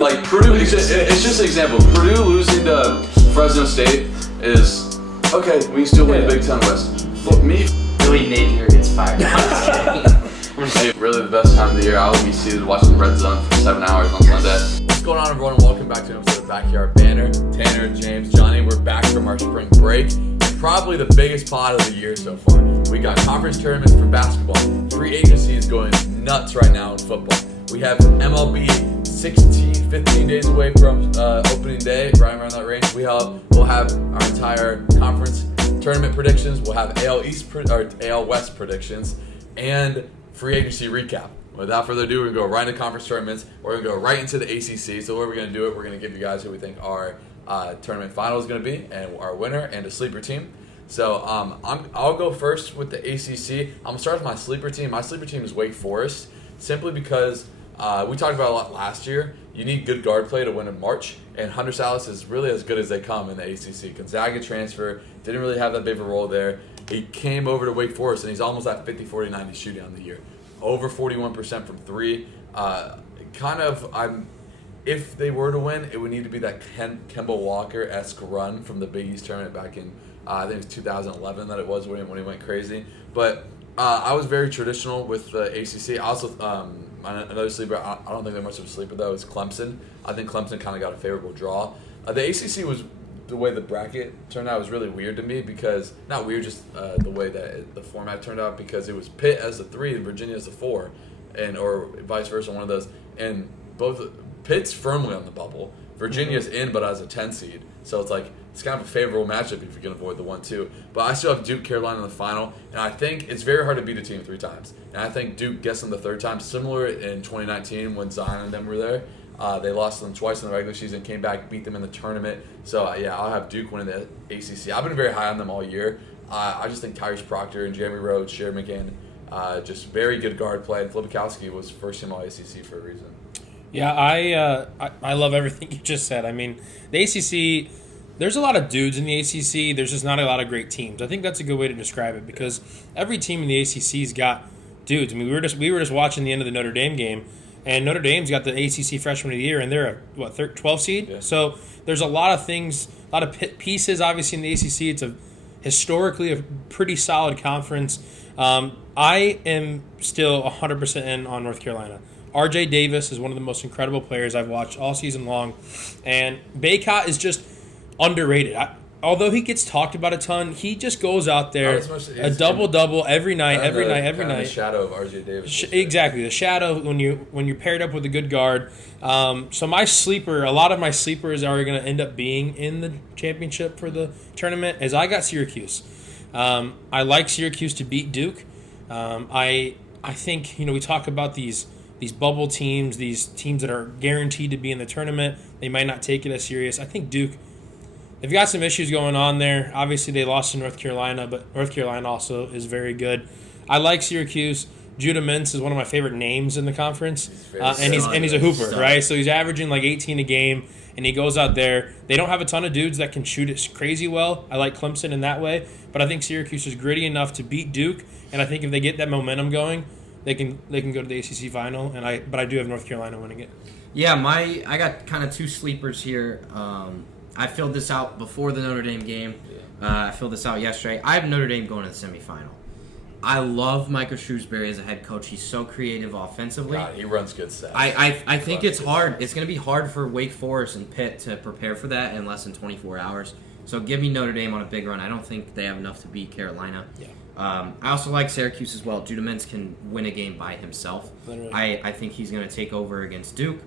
Like Purdue, it's just an example. Purdue losing to Fresno State is okay. We still win the Big Ten West. But me, Billy Napier gets fired. I'm just kidding. really the best time of the year. I will be seated watching the Red Zone for 7 hours on Sunday. What's going on, everyone, and welcome back to an episode of Backyard Banter. Tanner, James, Johnny, we're back from our spring break. Probably the biggest pod of the year so far. We got conference tournaments for basketball. Free agency is going nuts right now in football. We have MLB 15 days away from opening day, right around that range. We'll have our entire conference tournament predictions. We'll have AL West predictions and free agency recap. Without further ado, we're going to go right into conference tournaments. We're going to go right into the ACC. So what we're going to do it, we're going to give you guys who we think our tournament final is going to be, and our winner, and a sleeper team. So I'll go first with the ACC. I'm going to start with my sleeper team. My sleeper team is Wake Forest, simply because we talked about it a lot last year. You need good guard play to win in March, and Hunter Salas is really as good as they come in the ACC. Gonzaga transfer, didn't really have that big of a role there. He came over to Wake Forest, and he's almost at 50, 40, 90 shooting on the year. Over 41% from three. If they were to win, it would need to be that Kemba Walker-esque run from the Big East tournament back in, I think it was 2011 that it was when he went crazy. But I was very traditional with the ACC. Also, another sleeper, I don't think they're much of a sleeper, though, is Clemson. I think Clemson kind of got a favorable draw. The ACC was, the way the bracket turned out was really weird to me because, not weird, just the way that the format turned out, because it was Pitt as the 3 and Virginia as the 4, or vice versa, one of those. And Pitt's firmly on the bubble. Virginia's in, but as a 10 seed. So it's kind of a favorable matchup if you can avoid the 1-2. But I still have Duke, Carolina in the final. And I think it's very hard to beat a team 3 times. And I think Duke gets them the 3rd time. Similar in 2019 when Zion and them were there. They lost them twice in the regular season, came back, beat them in the tournament. So, I'll have Duke winning the ACC. I've been very high on them all year. I just think Tyrese Proctor and Jeremy Rhodes, Sherry McGinn, just very good guard play. And Flipikowski was first team all ACC for a reason. Yeah, I love everything you just said. I mean, the ACC, there's a lot of dudes in the ACC. There's just not a lot of great teams. I think that's a good way to describe it because every team in the ACC's got dudes. I mean, we were just watching the end of the Notre Dame game, and Notre Dame's got the ACC Freshman of the Year, and they're a 12 seed. Yeah. So there's a lot of things, a lot of pieces. Obviously, in the ACC, it's historically a pretty solid conference. I am still 100% in on North Carolina. RJ Davis is one of the most incredible players I've watched all season long. And Baycott is just underrated. Although he gets talked about a ton, he just goes out there, a double-double every night. The shadow of RJ Davis. Exactly, the shadow when you're paired up with a good guard. So a lot of my sleepers are going to end up being in the championship for the tournament, as I got Syracuse. I like Syracuse to beat Duke. I think, we talk about these bubble teams, these teams that are guaranteed to be in the tournament. They might not take it as serious. I think Duke, they've got some issues going on there. Obviously, they lost to North Carolina, but North Carolina also is very good. I like Syracuse. Judah Mintz is one of my favorite names in the conference, and he's a hooper, right? So he's averaging like 18 a game, and he goes out there. They don't have a ton of dudes that can shoot it crazy well. I like Clemson in that way, but I think Syracuse is gritty enough to beat Duke, and I think if they get that momentum going, they can go to the ACC final, but I do have North Carolina winning it. Yeah, I got kind of 2 sleepers here. I filled this out before the Notre Dame game. I filled this out yesterday. I have Notre Dame going to the semifinal. I love Micah Shrewsbury as a head coach. He's so creative offensively. God, he runs good stats. I think it's hard. It's going to be hard for Wake Forest and Pitt to prepare for that in less than 24 hours. So give me Notre Dame on a big run. I don't think they have enough to beat Carolina. Yeah. I also like Syracuse as well. Judah Mintz can win a game by himself. I think he's going to take over against Duke.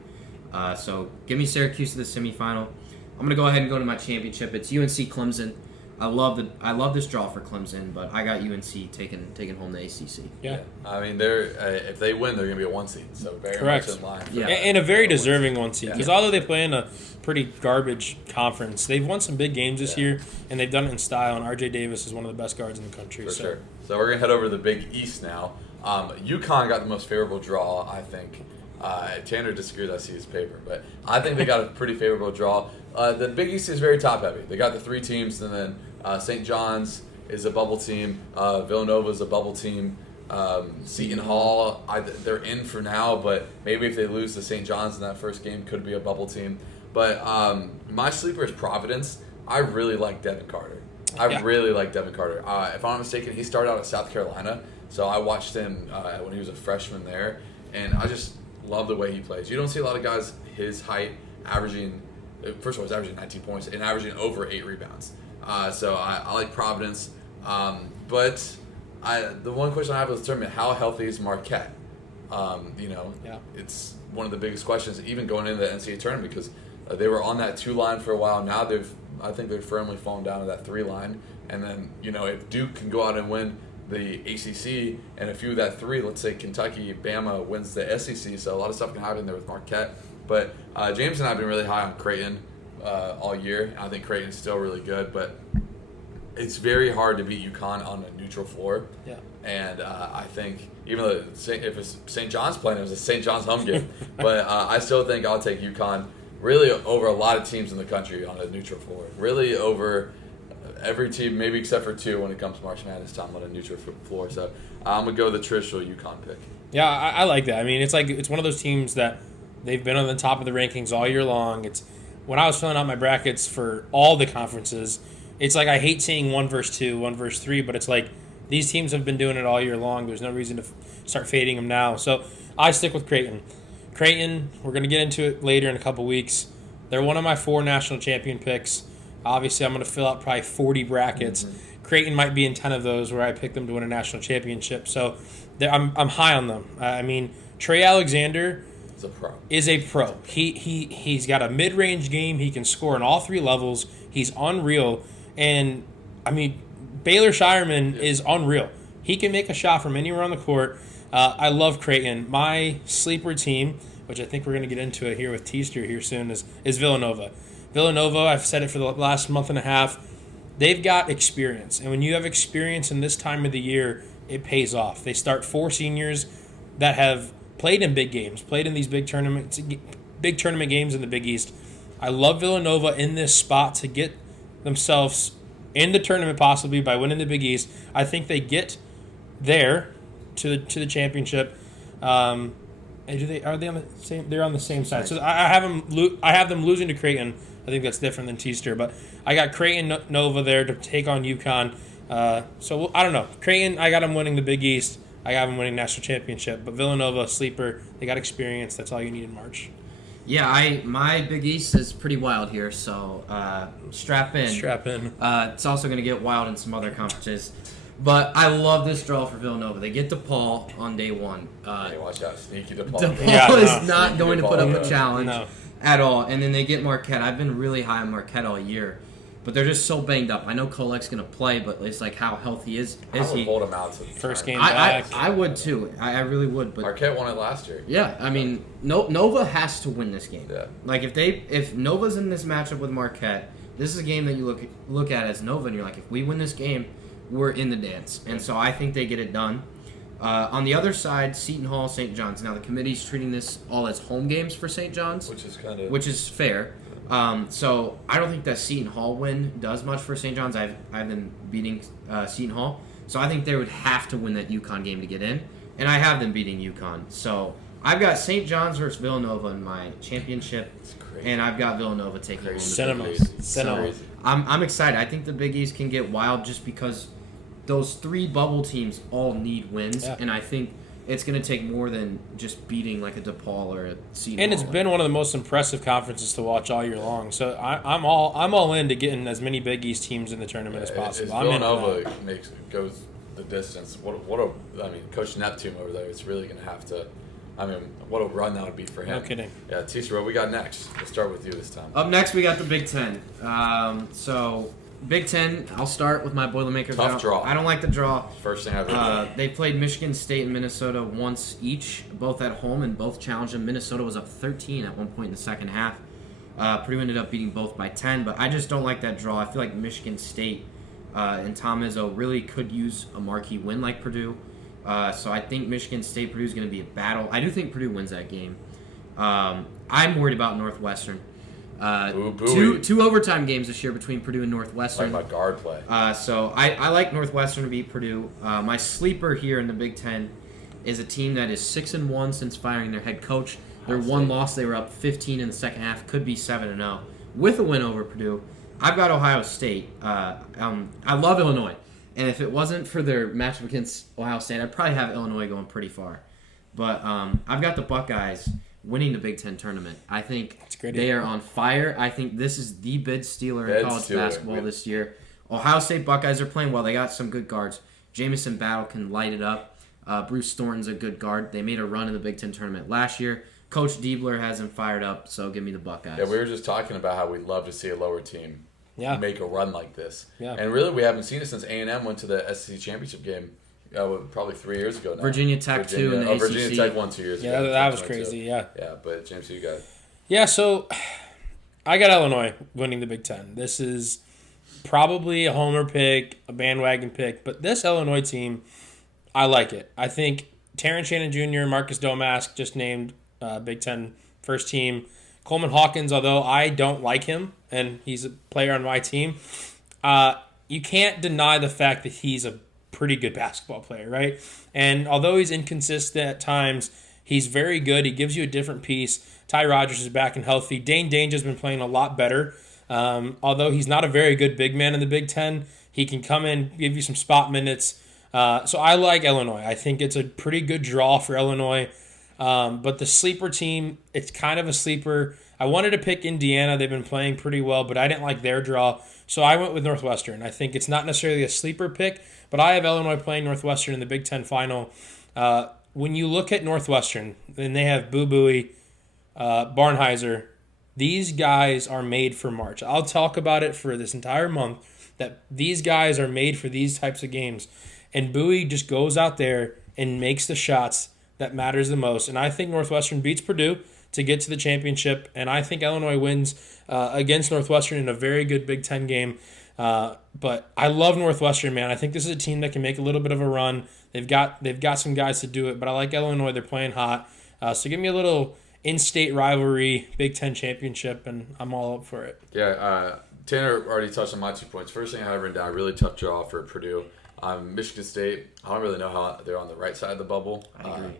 So give me Syracuse to the semifinal. I'm going to go ahead and go to my championship. It's UNC Clemson. I love this draw for Clemson, but I got UNC taking home the ACC. Yeah. I mean, if they win, they're going to be a 1 seed. So very much in line. And a very deserving 1 seed. Because although they play in a pretty garbage conference, they've won some big games this year, and they've done it in style, and RJ Davis is one of the best guards in the country. For sure. So we're going to head over to the Big East now. UConn got the most favorable draw, I think. Tanner disagrees, I see his paper, but I think they got a pretty favorable draw. The Big East is very top-heavy. They got the 3 teams, and then St. John's is a bubble team. Villanova is a bubble team. Seton Hall, they're in for now, but maybe if they lose to St. John's in that first game, could be a bubble team. But my sleeper is Providence. I really like Devin Carter. Really like Devin Carter. If I'm not mistaken, he started out at South Carolina, so I watched him when he was a freshman there, and I just love the way he plays. You don't see a lot of guys his height averaging. First of all, he's averaging 19 points and averaging over 8 rebounds. So I like Providence. But the one question I have is determine how healthy is Marquette? It's one of the biggest questions, even going into the NCAA tournament, because they were on that 2 line for a while. Now I think they've firmly fallen down to that 3 line. And then, if Duke can go out and win the ACC, and a few of that 3, let's say Kentucky, Bama wins the SEC, so a lot of stuff can happen there with Marquette. But James and I have been really high on Creighton all year. I think Creighton's still really good, but it's very hard to beat UConn on a neutral floor. Yeah. And I think even though if it's St. John's playing, it was a St. John's home game. But I still think I'll take UConn really over a lot of teams in the country on a neutral floor. Really over every team, maybe except for 2 when it comes to March Madness time on a neutral floor. So I'm going to go the traditional UConn pick. Yeah, I like that. I mean, it's one of those teams that they've been on the top of the rankings all year long. It's when I was filling out my brackets for all the conferences, it's like I hate seeing 1 versus 2, 1 versus 3, but it's like these teams have been doing it all year long. There's no reason to start fading them now. So I stick with Creighton. Creighton, we're going to get into it later in a couple weeks. They're one of my 4 national champion picks. Obviously, I'm going to fill out probably 40 brackets. Mm-hmm. Creighton might be in 10 of those where I pick them to win a national championship. So I'm high on them. I mean, Trey Alexander is a pro. He's got a mid-range game. He can score on all 3 levels. He's unreal. And, I mean, Baylor Shireman is unreal. He can make a shot from anywhere on the court. I love Creighton. My sleeper team, which I think we're going to get into it here with Teaster here soon, is Villanova. Villanova, I've said it for the last month and a half, they've got experience. And when you have experience in this time of the year, it pays off. They start 4 seniors that have played in big games, played in these big tournament games in the Big East. I love Villanova in this spot to get themselves in the tournament possibly by winning the Big East. I think they get there to the championship. Are they on the same? They're on the same side. So I have them losing to Creighton. I think that's different than Teaster, but I got Creighton Nova there to take on UConn. So I don't know. Creighton, I got them winning the Big East. I got them winning national championship. But Villanova, sleeper, they got experience. That's all you need in March. Yeah, my Big East is pretty wild here, so strap in. Strap in. It's also going to get wild in some other conferences. But I love this draw for Villanova. They get DePaul on day 1. Hey, watch out, sneaky DePaul. DePaul is not going to put up a challenge at all. And then they get Marquette. I've been really high on Marquette all year. But they're just so banged up. I know Kolek's going to play, but it's like how healthy is he? I would hold him out to the first game back. I would too. I really would. But Marquette won it last year. Yeah, I mean, Nova has to win this game. Yeah. Like if Nova's in this matchup with Marquette, this is a game that you look at as Nova, and you're like, if we win this game, we're in the dance. And so I think they get it done. On the other side, Seton Hall, St. John's. Now the committee's treating this all as home games for St. John's, which is fair. So I don't think that Seton Hall win does much for St. John's. I've them beating Seton Hall, so I think they would have to win that UConn game to get in, and I have them beating UConn. So I've got St. John's versus Villanova in my championship, and I've got Villanova taking home the Big East. So I'm excited. I think the Big East can get wild just because those 3 bubble teams all need wins, and I think it's going to take more than just beating like a DePaul or a Seton Hall. And it's been one of the most impressive conferences to watch all year long. So I'm all in to getting as many Big East teams in the tournament as possible. If Villanova goes the distance, Coach Neptune over there is really going to have to. I mean, what a run that would be for him. No kidding. Yeah, Teaser, what we got next? We'll start with you this time. Up next, we got the Big Ten. So Big Ten, I'll start with my Boilermakers. Tough draw. I don't like the draw. First thing I've ever They played Michigan State and Minnesota once each, both at home, and both challenged them. Minnesota was up 13 at one point in the second half. Purdue ended up beating both by 10, but I just don't like that draw. I feel like Michigan State and Tom Izzo really could use a marquee win like Purdue. So I think Michigan State Purdue is going to be a battle. I do think Purdue wins that game. I'm worried about Northwestern. Bowie. Two overtime games this year between Purdue and Like Northwestern. my guard play. So I like Northwestern to beat Purdue. My sleeper here in the Big Ten is a team that is 6-1 since firing their head coach. Their one loss, they were up 15 in the second half, could be 7-0 with a win over Purdue. I've got Ohio State. I love Illinois, and if it wasn't for their matchup against Ohio State, I'd probably have Illinois going pretty far. But I've got the Buckeyes winning the Big Ten tournament. I think they are on fire. I think this is the bid stealer in college basketball this year. Ohio State Buckeyes are playing well. They got some good guards. Jamison Battle can light it up. Bruce Thornton's a good guard. They made a run in the Big Ten tournament last year. Coach Diebler has him fired up, so give me the Buckeyes. Yeah, we were just talking about how we'd love to see a lower team make a run like this. Yeah. And really, we haven't seen it since A&M went to the SEC championship game probably 3 years ago now. Virginia Tech, too, in the ACC. Virginia Tech won 2 years ago. Yeah, that was crazy, yeah. Yeah, but James, who you got? Yeah, so I got Illinois winning the Big Ten. This is probably a homer pick, a bandwagon pick, but this Illinois team, I like it. I think Terrence Shannon Jr., Marcus Domask just named Big Ten first team. Coleman Hawkins, although I don't like him, and he's a player on my team, you can't deny the fact that he's a pretty good basketball player, right? And although he's inconsistent at times, he's very good. He gives you a different piece. Ty Rodgers is back and healthy. Dane Danger's been playing a lot better. Although he's not a very good big man in the Big Ten, he can come in, give you some spot minutes. So I like Illinois. I think it's a pretty good draw for Illinois. But the sleeper team, it's kind of a sleeper. I wanted to pick Indiana. They've been playing pretty well, but I didn't like their draw. So I went with Northwestern. I think it's not necessarily a sleeper pick, but I have Illinois playing Northwestern in the Big Ten final. When you look at Northwestern, and they have Boo Buie, Barnheiser, these guys are made for March. I'll talk about it for this entire month, that these guys are made for these types of games. And Bowie just goes out there and makes the shots that matters the most. And I think Northwestern beats Purdue to get to the championship. And I think Illinois wins against Northwestern in a very good Big Ten game. But I love Northwestern, man. I think this is a team that can make a little bit of a run. They've got some guys to do it. But I like Illinois. They're playing hot. So give me a little in-state rivalry, Big Ten championship, and I'm all up for it. Yeah, Tanner already touched on my 2 points. First thing I have written down, really tough draw for Purdue. Michigan State, I don't really know how they're on the right side of the bubble. I agree.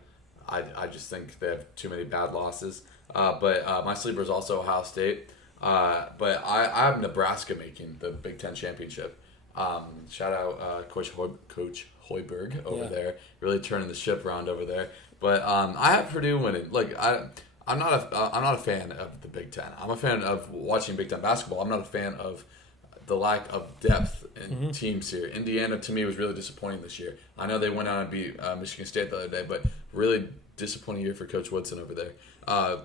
I just think they have too many bad losses. But my sleeper is also Ohio State. But I have Nebraska making the Big Ten championship. Shout out Coach Hoiberg over there, really turning the ship around over there. But I have Purdue winning. Look, I'm not a fan of the Big Ten. I'm a fan of watching Big Ten basketball. I'm not a fan of the lack of depth in teams here. Indiana, to me, was really disappointing this year. I know they went out and beat Michigan State the other day, but really disappointing year for Coach Woodson over there.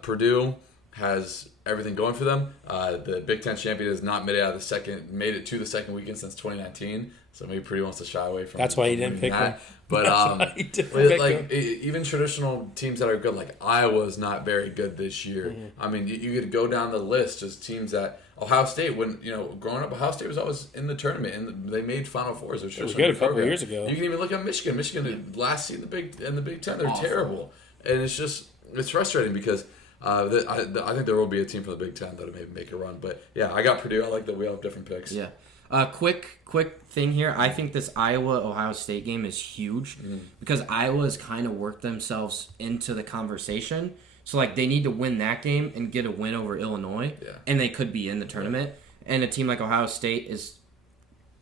Purdue has everything going for them. The Big Ten champion has not made it to the second weekend since 2019. So maybe Purdue wants to shy away from. That's why he didn't pick them. But even traditional teams that are good, like Iowa's not very good this year. I mean, you could go down the list, just teams that Ohio State. When growing up, Ohio State was always in the tournament, and they made Final Fours. It was good a couple of years ago. You can even look at Michigan. Michigan last seed in the Big Ten, they're terrible, and it's frustrating because. I think there will be a team from the Big Ten that'll maybe make a run. But, yeah, I got Purdue. I like that we all have different picks. Yeah. Quick thing here. I think this Iowa-Ohio State game is huge because Iowa has kind of worked themselves into the conversation. So, they need to win that game and get a win over Illinois, and they could be in the tournament. And a team like Ohio State is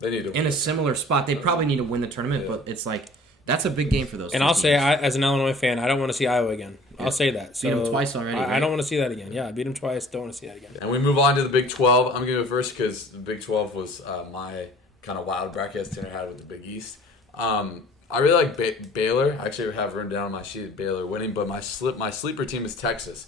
in a similar spot. They probably need to win the tournament, but it's that's a big game for those. And I'll say, as an Illinois fan, I don't want to see Iowa again. I'll say that. So beat them twice already. I don't want to see that again. Yeah, I beat them twice. Don't want to see that again. And we move on to the Big 12. I'm going to go first because the Big 12 was my kind of wild bracket as Tanner had with the Big East. I really like Baylor. I actually have written down on my sheet Baylor winning, but my sleeper team is Texas.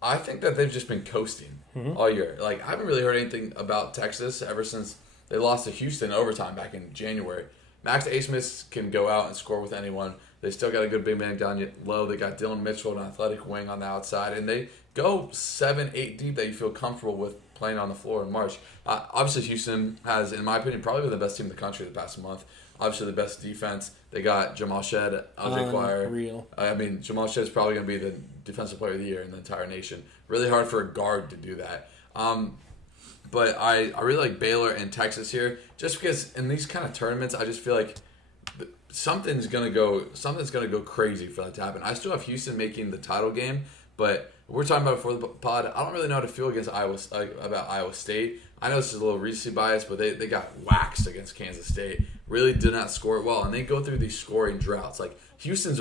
I think that they've just been coasting all year. I haven't really heard anything about Texas ever since they lost to Houston in overtime back in January. Max Asmus can go out and score with anyone. They still got a good big man down low. They got Dylan Mitchell, an athletic wing on the outside. And they go 7-8 deep that you feel comfortable with playing on the floor in March. Obviously, Houston has, in my opinion, probably been the best team in the country the past month. Obviously, the best defense. They got Jamal Shed, Andre Quire. Jamal Shed is probably going to be the defensive player of the year in the entire nation. Really hard for a guard to do that. But I really like Baylor and Texas here, just because in these kind of tournaments, I just feel like something's gonna go crazy for that to happen. I still have Houston making the title game, but we're talking about before the pod. I don't really know how to feel against about Iowa State. I know this is a little recency bias, but they got waxed against Kansas State. Really did not score it well, and they go through these scoring droughts. Like Houston's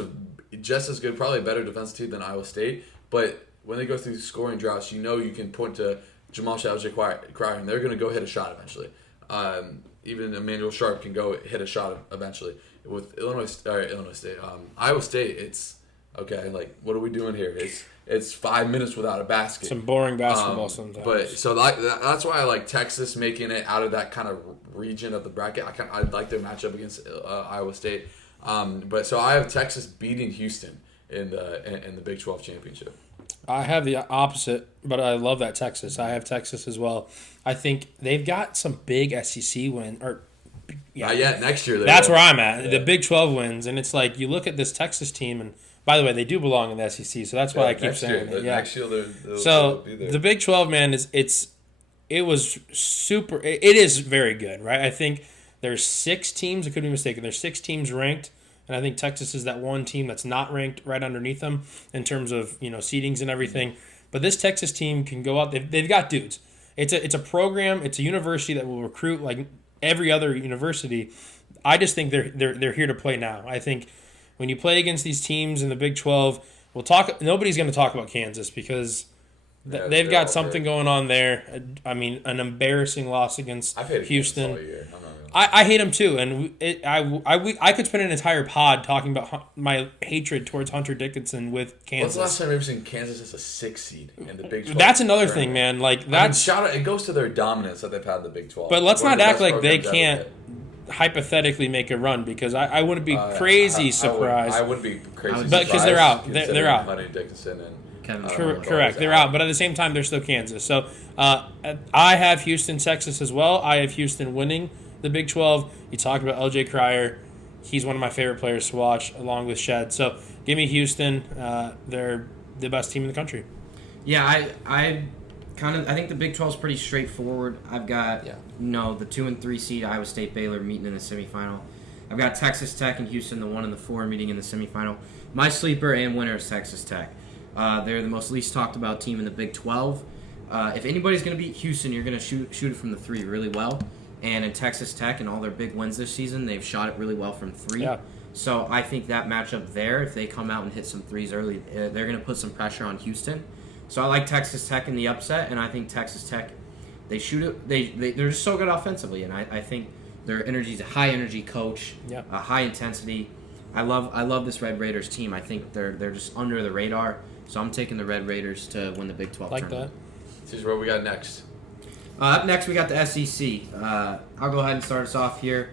just as good, probably a better defensive team than Iowa State, but when they go through these scoring droughts, you can point to Jamal Cryer, and they're going to go hit a shot eventually. Even Emmanuel Sharp can go hit a shot eventually. With Iowa State, it's okay. Like, what are we doing here? It's 5 minutes without a basket. Some boring basketball sometimes. But so that's why I like Texas making it out of that kind of region of the bracket. I like their matchup against Iowa State. But so I have Texas beating Houston in the Big 12 championship. I have the opposite, but I love that Texas. I have Texas as well. I think they've got some big SEC wins. Not yet. Next year. That's where I'm at. Yeah. The Big 12 wins, and it's like you look at this Texas team, and by the way, they do belong in the SEC, so that's why I keep saying it. Yeah. Next year they'll be there. The Big 12, man, it was super. It is very good, right? I think there's 6 teams. I could be mistaken. There's 6 teams ranked. And I think Texas is that one team that's not ranked right underneath them in terms of seedings and everything. But this Texas team can go out. They've got dudes. It's a program. It's a university that will recruit like every other university. I just think they're here to play now. I think when you play against these teams in the Big 12, nobody's going to talk about Kansas because they've got something going on there. I mean, an embarrassing loss against Houston. All year. I hate him too, and I could spend an entire pod talking about my hatred towards Hunter Dickinson with Kansas. When's the last time you've ever seen Kansas as a 6 seed in the Big 12? That's another thing, man. Like shout out! It goes to their dominance that they've had in the Big 12. But let's not act like they can't hypothetically make a run because I wouldn't be crazy surprised. I wouldn't be crazy surprised. Because they're out. They're out. Hunter Dickinson and correct. They're out, but at the same time, they're still Kansas. So I have Houston, Texas as well. I have Houston winning the Big 12. You talked about LJ Cryer. He's one of my favorite players to watch, along with Shed. So give me Houston. They're the best team in the country. Yeah, I think the Big 12 is pretty straightforward. I've got the 2 and 3 seed Iowa State Baylor meeting in the semifinal. I've got Texas Tech and Houston, the 1 and the 4 meeting in the semifinal. My sleeper and winner is Texas Tech. They're the most least talked about team in the Big 12. If anybody's going to beat Houston, you're going to shoot it from the 3 really well. And in Texas Tech and all their big wins this season, they've shot it really well from 3. Yeah. So I think that matchup there, if they come out and hit some threes early, they're going to put some pressure on Houston. So I like Texas Tech in the upset, and I think Texas Tech, they shoot it. They're just so good offensively, and I think their energy is a high energy coach, a high intensity. I love this Red Raiders team. I think they're just under the radar. So I'm taking the Red Raiders to win the Big 12 tournament. This is what we got next. Up next, we got the SEC. I'll go ahead and start us off here.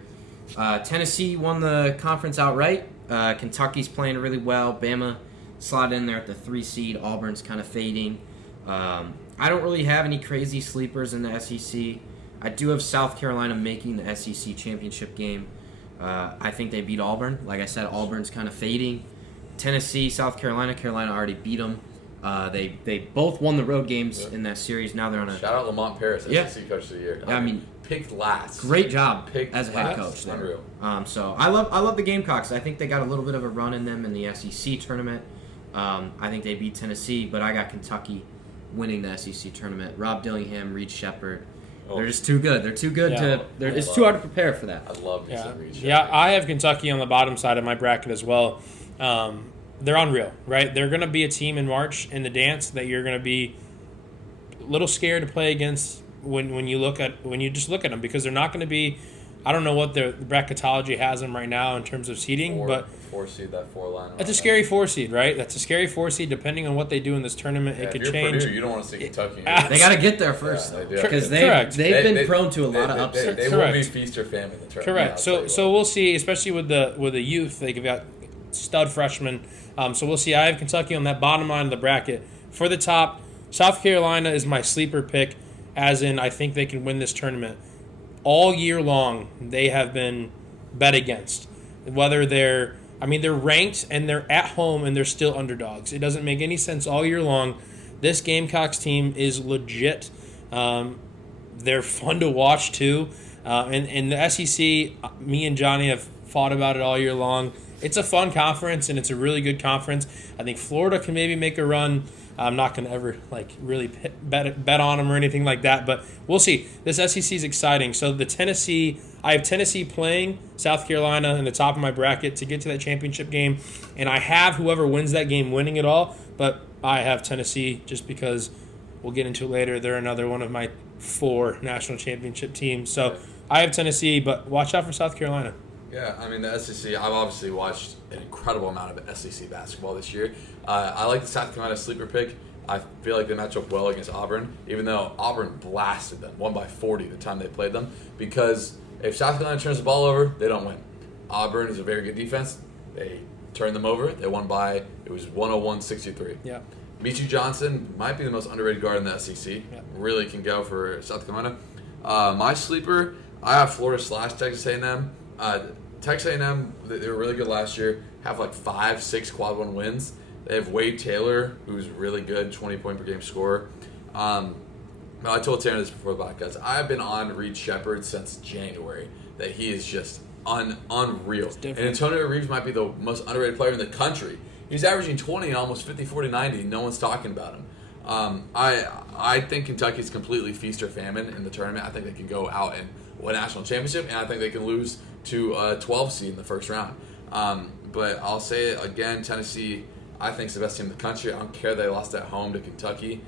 Tennessee won the conference outright. Kentucky's playing really well. Bama slotted in there at the 3 seed. Auburn's kind of fading. I don't really have any crazy sleepers in the SEC. I do have South Carolina making the SEC championship game. I think they beat Auburn. Like I said, Auburn's kind of fading. Tennessee, South Carolina. Carolina already beat them. They both won the road games in that series. Now they're on a... Shout out Lamont Paris, SEC Coach of the Year. I mean, picked last. Great job as a head coach there. Unreal. So I love the Gamecocks. I think they got a little bit of a run in them in the SEC tournament. I think they beat Tennessee, but I got Kentucky winning the SEC tournament. Rob Dillingham, Reed Shepherd. They're just too good. They're too good it's too hard to prepare for that. I love Reed Shepherd. Yeah, I have Kentucky on the bottom side of my bracket as well. They're unreal, right? They're going to be a team in March in the dance that you're going to be a little scared to play against when you just look at them because they're not going to be. I don't know what the bracketology has them right now in terms of seeding, but 4 seed, that 4 line. It's a scary 4 seed, right? That's a scary 4 seed. Depending on what they do in this tournament, it could change. Purdue, you don't want to see Kentucky. They got to get there first, because they've been prone to a lot of upsets. They will be feast or famine in the tournament. Correct. So we'll see, especially with the youth. They've got stud freshmen. So we'll see. I have Kentucky on that bottom line of the bracket. For the top, South Carolina is my sleeper pick, as in I think they can win this tournament. All year long, they have been bet against. Whether they're ranked and they're at home and they're still underdogs. It doesn't make any sense all year long. This Gamecocks team is legit. They're fun to watch too. And in the SEC, me and Johnny have fought about it all year long. It's a fun conference, and it's a really good conference. I think Florida can maybe make a run. I'm not going to ever really bet on them or anything like that, but we'll see. This SEC is exciting. So I have Tennessee playing South Carolina in the top of my bracket to get to that championship game, and I have whoever wins that game winning it all, but I have Tennessee just because we'll get into it later. They're another one of my 4 national championship teams. So I have Tennessee, but watch out for South Carolina. Yeah, I mean, the SEC, I've obviously watched an incredible amount of SEC basketball this year. I like the South Carolina sleeper pick. I feel like they match up well against Auburn, even though Auburn blasted them, won by 40 the time they played them, because if South Carolina turns the ball over, they don't win. Auburn is a very good defense. They turned them over. They won by, it was 101-63. Yeah. Michi Johnson might be the most underrated guard in the SEC. Yeah. Really can go for South Carolina. My sleeper, I have Florida / Texas A&M. Texas A&M, they were really good last year, have 5-6 quad 1 wins. They have Wade Taylor, who's really good, 20-point per game scorer. I told Tanner this before the podcast. I've been on Reed Shepherd since January, that he is just unreal. And Antonio Reeves might be the most underrated player in the country. He's averaging 20 and almost 50, 40, 90. No one's talking about him. I think Kentucky's completely feast or famine in the tournament. I think they can go out and win a national championship, and I think they can lose to a 12 seed in the first round. But I'll say it again, Tennessee, I think, is the best team in the country. I don't care they lost at home to Kentucky.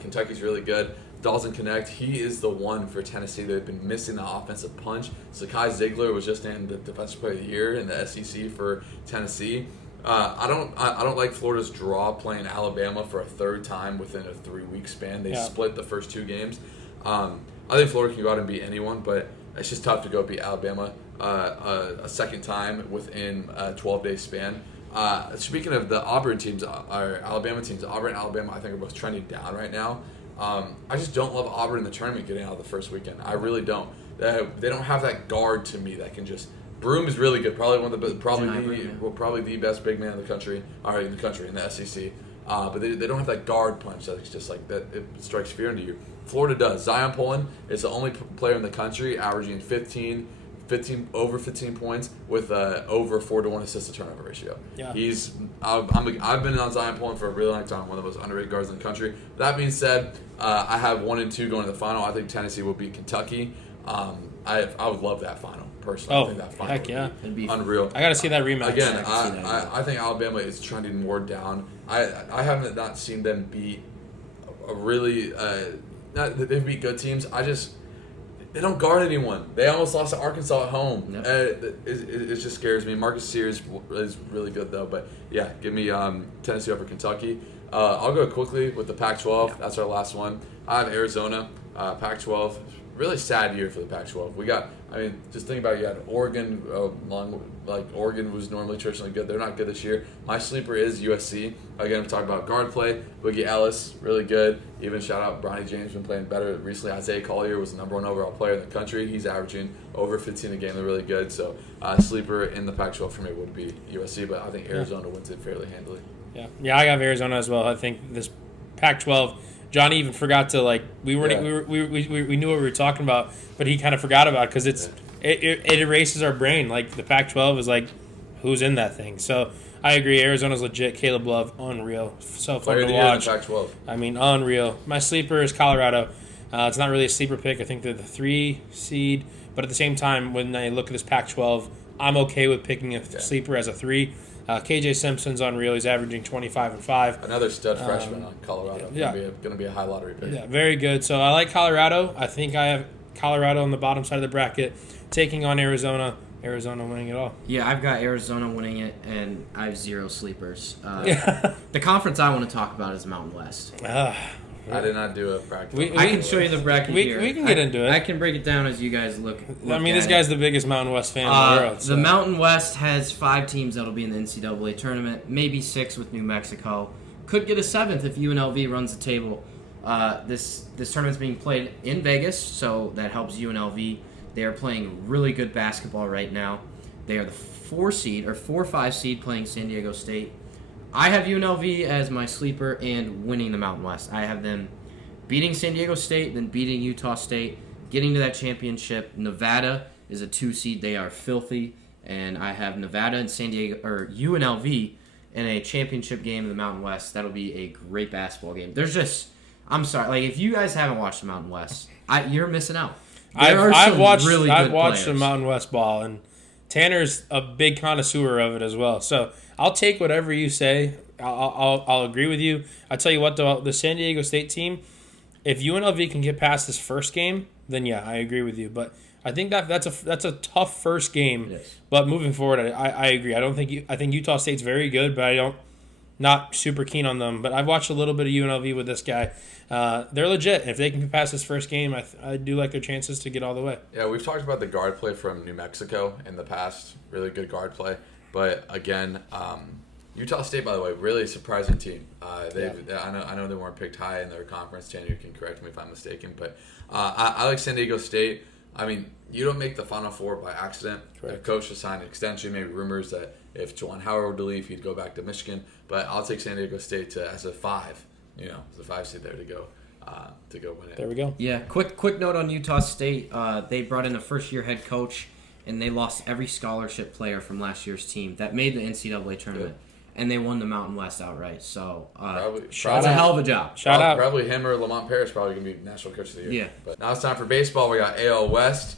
Kentucky's really good. Dalton Connect, he is the one for Tennessee. They've been missing the offensive punch. Zakai Ziegler was just named the Defensive Player of the Year in the SEC for Tennessee. I don't like Florida's draw playing Alabama for a third time within a 3-week span. They split the first 2 games. I think Florida can go out and beat anyone, but it's just tough to go beat Alabama a second time within a 12-day span. Speaking of the Auburn teams, our Alabama teams, Auburn and Alabama, I think are both trending down right now. I just don't love Auburn in the tournament getting out of the first weekend. I really don't. They don't have that guard to me that can just. Broome is really good. Probably one of the probably the best big man in the country, in the SEC. But they don't have that guard punch that's just like that. It strikes fear into you. Florida does. Zion Pullen is the only player in the country averaging 15 over 15 points with over 4-to-1 assist to turnover ratio. Yeah. I've been on Zion Pullen for a really long time, one of the most underrated guards in the country. That being said, I have 1 and 2 going to the final. I think Tennessee will beat Kentucky. I would love that final personally. I think that final would be unreal. I got to see that rematch. Again, I think Alabama is trending more down. I haven't not seen them beat a really they've beat good teams. They don't guard anyone. They almost lost to Arkansas at home. Yep. It just scares me. Marcus Sears is really good, though. But, yeah, give me Tennessee over Kentucky. I'll go quickly with the Pac-12. Yeah. That's our last one. I have Arizona, Pac-12. Really sad year for the Pac-12. Just think about it. You had Oregon, Oregon was normally traditionally good. They're not good this year. My sleeper is USC. Again, we talked about guard play. Boogie Ellis, really good. Even shout out Bronny James, been playing better recently. Isaiah Collier was the #1 overall player in the country. He's averaging over 15 a game. They're really good. So sleeper in the Pac-12 for me would be USC, but I think Arizona wins it fairly handily. Yeah, I got Arizona as well. I think this Pac-12. Johnny even forgot to we knew what we were talking about, but he kind of forgot about it because it erases our brain. The Pac-12 is who's in that thing. So I agree. Arizona's legit. Caleb Love, unreal. So fun to watch. Pac-12. Unreal. My sleeper is Colorado. It's not really a sleeper pick. I think they're the 3 seed, but at the same time, when I look at this Pac-12, I'm okay with picking a sleeper as a 3. KJ Simpson's unreal. He's averaging 25 and 5. Another stud freshman on Colorado. Going to be a high lottery pick. Yeah, very good. So I like Colorado. I think I have Colorado on the bottom side of the bracket, taking on Arizona. Arizona winning it all. Yeah, I've got Arizona winning it, and I have 0 sleepers. The conference I want to talk about is Mountain West. I did not do a bracket. I can show you the bracket here. We can get into it. I can break it down as you guys look this guy's the biggest Mountain West fan in the world. So. The Mountain West has 5 teams that'll be in the NCAA tournament, maybe 6 with New Mexico. Could get a 7th if UNLV runs the table. This tournament's being played in Vegas, so that helps UNLV. They are playing really good basketball right now. They are the 4 or 5 seed playing San Diego State. I have UNLV as my sleeper and winning the Mountain West. I have them beating San Diego State, then beating Utah State, getting to that championship. Nevada is a 2 seed. They are filthy. And I have Nevada and San Diego, or UNLV, in a championship game in the Mountain West. That'll be a great basketball game. There's just, I'm sorry, like if you guys haven't watched the Mountain West, you're missing out. I've watched players. the Mountain West ball, and Tanner's a big connoisseur of it as well. So I'll take whatever you say. I'll agree with you. I tell you what, though, the San Diego State team, if UNLV can get past this first game, then yeah, I agree with you. But I think that's a tough first game. It is. But moving forward, I agree. I think Utah State's very good, but not super keen on them. But I've watched a little bit of UNLV with this guy. They're legit. If they can pass this first game, I do like their chances to get all the way. Yeah, we've talked about the guard play from New Mexico in the past. Really good guard play. But again, Utah State, by the way, really surprising team. I know they weren't picked high in their conference. Chan, you can correct me if I'm mistaken. But I like San Diego State. I mean, you don't make the Final Four by accident. Correct. The coach just signed an extension. Maybe rumors that if Juwan Howard were to leave, he'd go back to Michigan. But I'll take San Diego State as a 5. As a 5 seed there to go win it. There we go. Yeah, quick note on Utah State. They brought in a first-year head coach, and they lost every scholarship player from last year's team that made the NCAA tournament. Good. And they won the Mountain West outright. So That's a hell of a job. Shout out. Probably him or Lamont Paris probably going to be National Coach of the Year. Yeah. But now it's time for baseball. We got AL West.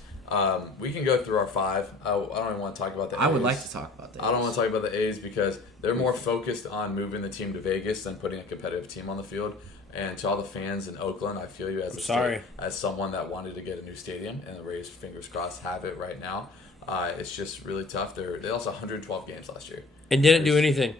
We can go through our 5. I don't even want to talk about the A's. I would like to talk about that. I don't want to talk about the A's because they're more focused on moving the team to Vegas than putting a competitive team on the field. And to all the fans in Oakland, I feel you as someone that wanted to get a new stadium, and the Rays, fingers crossed, have it right now. It's just really tough. They lost 112 games last year. And didn't do anything.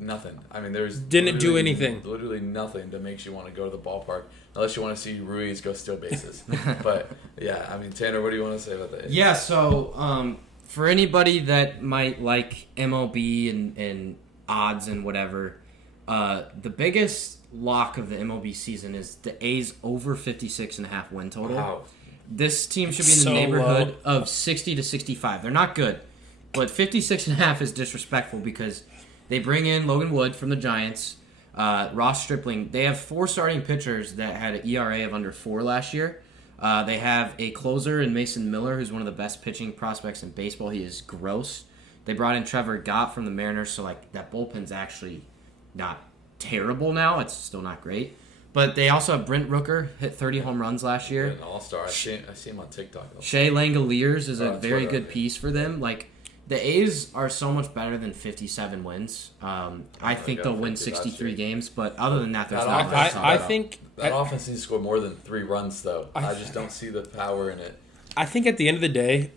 Nothing. I mean, there's Didn't do anything. Literally nothing that makes you want to go to the ballpark unless you want to see Ruiz go steal bases. But yeah, I mean, Tanner, what do you want to say about that? Yeah, so for anybody that might like MLB and odds and whatever, the biggest lock of the MLB season is the A's over 56.5 win total. Wow. This team should be in the neighborhood of 60 to 65. They're not good, but 56.5 is disrespectful because they bring in Logan Wood from the Giants, Ross Stripling. They have 4 starting pitchers that had an ERA of under 4 last year. They have a closer in Mason Miller, who's one of the best pitching prospects in baseball. He is gross. They brought in Trevor Gott from the Mariners, so that bullpen's actually not terrible now. It's still not great. But they also have Brent Rooker, hit 30 home runs last year. An all-star. I see him on TikTok. Shea Langoliers is a very Twitter, good piece for them. The A's are so much better than 57 wins. I think they'll win 63 games, but other than that, there's not much. I think that offense needs to score more than 3 runs, though. I just don't see the power in it. I think at the end of the day,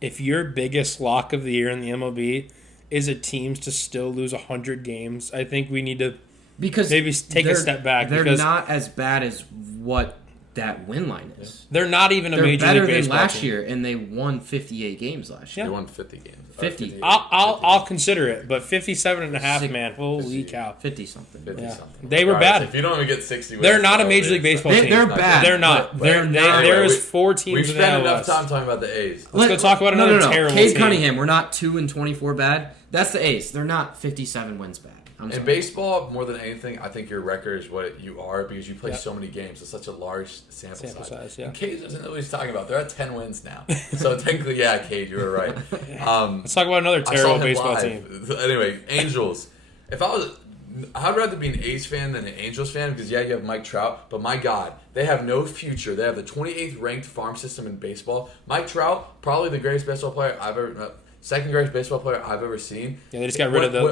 if your biggest lock of the year in the MLB is a team to still lose 100 games, I think we need to maybe take a step back. They're because not as bad as what that win line is. They're not even a They're Major better League than Baseball last team. year, and they won 58 games last year. They won 50 games. 50. I'll consider it, but 57.5, man, holy cow. 50-something. 50 Yeah. something. They were Regardless, bad. If you don't even get 60 wins, They're not a Major League Baseball team. They're bad. They're not. There is 4 teams We've in the spent NL enough West. time talking about the A's. Let's go talk about another terrible Cade team. Cunningham, we're not 2-24 bad. That's the A's. They're not 57 wins bad. I'm In sorry. baseball, more than anything, I think your record is what you are because you play so many games. It's such a large sample size. Yeah. And Cade doesn't know what he's talking about. They're at 10 wins now. So technically, yeah, Cade, you were right. Let's talk about another I saw terrible him baseball live. team. Anyway, Angels. I'd rather be an A's fan than an Angels fan because, yeah, you have Mike Trout, but my God, they have no future. They have the 28th ranked farm system in baseball. Mike Trout, probably the greatest baseball player I've ever second greatest baseball player I've ever seen. Yeah, they just got rid of the.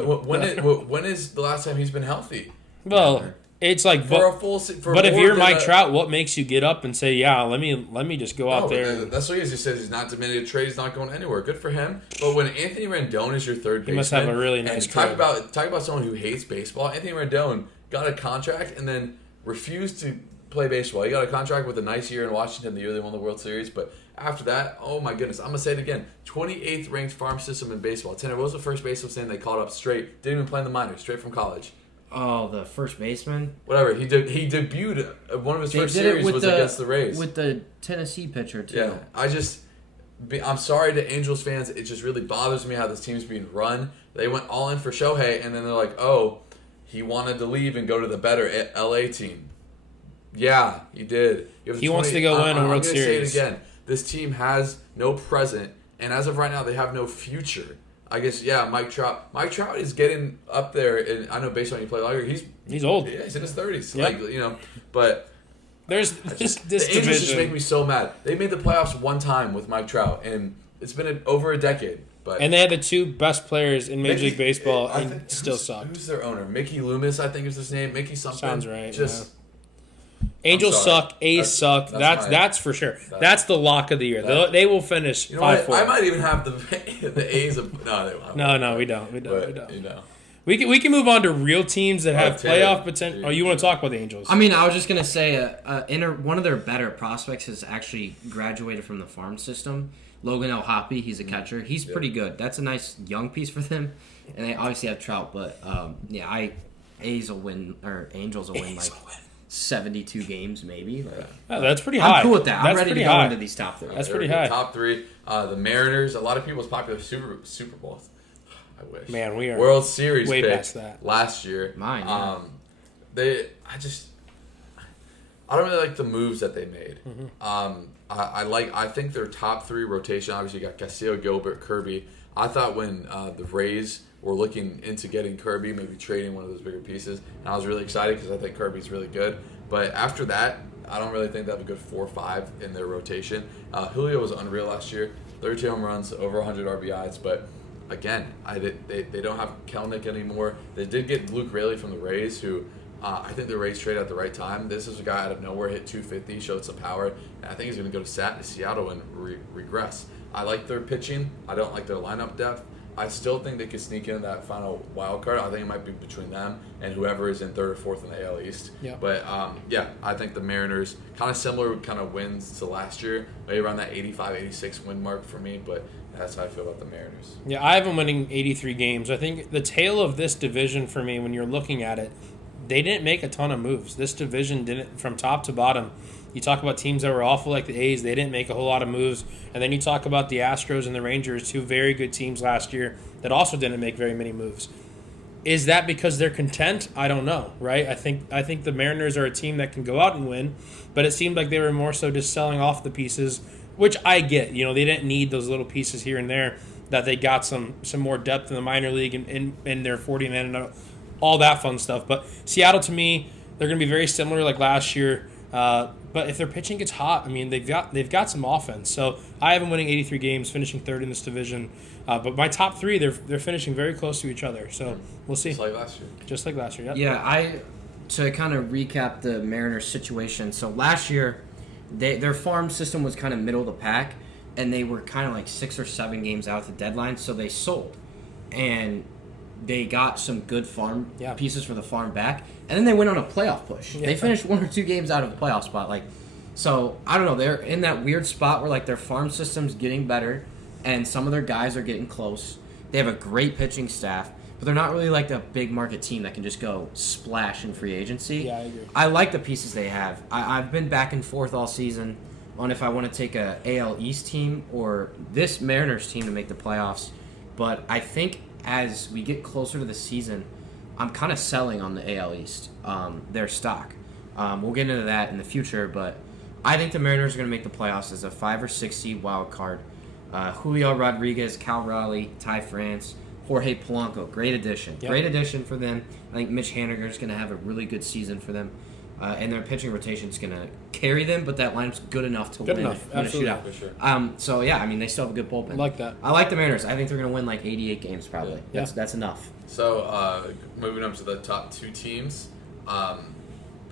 When is the last time he's been healthy? Well, it's like. But if you're Mike Trout, what makes you get up and say, "Yeah, let me just go out there"? That's what he says. He's not demanding a trade. He's not going anywhere. Good for him. But when Anthony Rendon is your third baseman, He must have a really nice and talk trade. about someone who hates baseball. Anthony Rendon got a contract and then refused to play baseball. He got a contract with a nice year in Washington the year they won the World Series, but after that, oh my goodness, I'm gonna say it again: 28th ranked farm system in baseball. Tanner, what was the first baseman saying they called up straight? Didn't even play in the minors, straight from college. Oh, the first baseman? Whatever. He debuted. One of his first series was against the Rays. With the Tennessee pitcher, too. Yeah, I'm sorry to Angels fans. It just really bothers me how this team's being run. They went all in for Shohei, and then they're like, oh, he wanted to leave and go to the better LA team. Yeah, he did. He wants to go win a World Series. Say it again. This team has no present, and as of right now, they have no future. I guess, yeah, Mike Trout. Mike Trout is getting up there, and I know based on you play longer, he's old. Yeah, he's in his 30s. Yep. But there's this the Angels division. just make me so mad. They made the playoffs one time with Mike Trout, and it's been over a decade. But And they had the two best players in Major League Baseball and still sucked. Who's their owner? Mickey Loomis, I think is his name. Mickey something. Sounds right. Just Angels suck. A's suck. That's for sure. That's the lock of the year. They will finish 5-4. I might even have the A's. No, they won't. No, we don't. We don't. But, We can move on to real teams that have playoff potential. Oh, you want to talk about the Angels? I mean, I was just gonna say, one of their better prospects has actually graduated from the farm system. Logan El Hoppy, he's a catcher. He's pretty good. That's a nice young piece for them, and they obviously have Trout. But Angels will win like 72 games maybe. That's pretty high. I'm cool with that. I'm ready to go high. into these top 3. That's pretty high. Top 3. The Mariners. A lot of people's popular Super Bowl. I wish. Man, we are World Series way pick past that. last year. Mine. Yeah. I don't really like the moves that they made. Mm-hmm. I think their top 3 rotation. Obviously, you got Castillo, Gilbert, Kirby. I thought when the Rays were looking into getting Kirby, maybe trading one of those bigger pieces, and I was really excited because I think Kirby's really good. But after that, I don't really think they have a good 4 or 5 in their rotation. Julio was unreal last year, 32 home runs, over 100 RBIs, but again, they don't have Kelnick anymore. They did get Luke Raley from the Rays, who I think the Rays traded at the right time. This is a guy out of nowhere, hit 250, showed some power. And I think he's going to go to Seattle and regress. I like their pitching. I don't like their lineup depth. I still think they could sneak in that final wild card. I think it might be between them and whoever is in 3rd or 4th in the AL East. Yeah. But, I think the Mariners, kind of similar kind of wins to last year, maybe around that 85, 86 win mark for me. But that's how I feel about the Mariners. Yeah, I have them winning 83 games. I think the tale of this division for me, when you're looking at it, they didn't make a ton of moves. This division didn't, from top to bottom. You talk about teams that were awful like the A's, they didn't make a whole lot of moves. And then you talk about the Astros and the Rangers, 2 very good teams last year that also didn't make very many moves. Is that because they're content? I don't know, right? I think the Mariners are a team that can go out and win, but it seemed like they were more so just selling off the pieces, which I get. You know, they didn't need those little pieces here and there, that they got some more depth in the minor league and in their 40-man and all that fun stuff. But Seattle, to me, they're going to be very similar like last year. But if their pitching gets hot, I mean, they've got some offense. So I have them winning 83 games, finishing 3rd in this division. But my top 3, they're finishing very close to each other. So we'll see. Just like last year. Yep. Yeah, to kind of recap the Mariners situation. So last year, their farm system was kind of middle of the pack, and they were kind of like 6 or 7 games out at the deadline. So they sold, and they got some good farm pieces for the farm back, and then they went on a playoff push. Yeah. They finished 1 or 2 games out of the playoff spot. So I don't know. They're in that weird spot where their farm system's getting better, and some of their guys are getting close. They have a great pitching staff, but they're not really like the big market team that can just go splash in free agency. Yeah, I agree. I like the pieces they have. I've been back and forth all season on if I want to take a AL East team or this Mariners team to make the playoffs, but I think as we get closer to the season, I'm kind of selling on the AL East, their stock. We'll get into that in the future, but I think the Mariners are going to make the playoffs as a 5 or 6 seed wild card. Julio Rodriguez, Cal Raleigh, Ty France, Jorge Polanco, great addition. Yep. Great addition for them. I think Mitch Haniger is going to have a really good season for them. And their pitching rotation is going to carry them, but that line's good enough to win a shootout. For sure. They still have a good bullpen. I like that. I like the Mariners. I think they're going to win 88 games probably. Yeah. That's enough. So, moving up to the top 2 teams.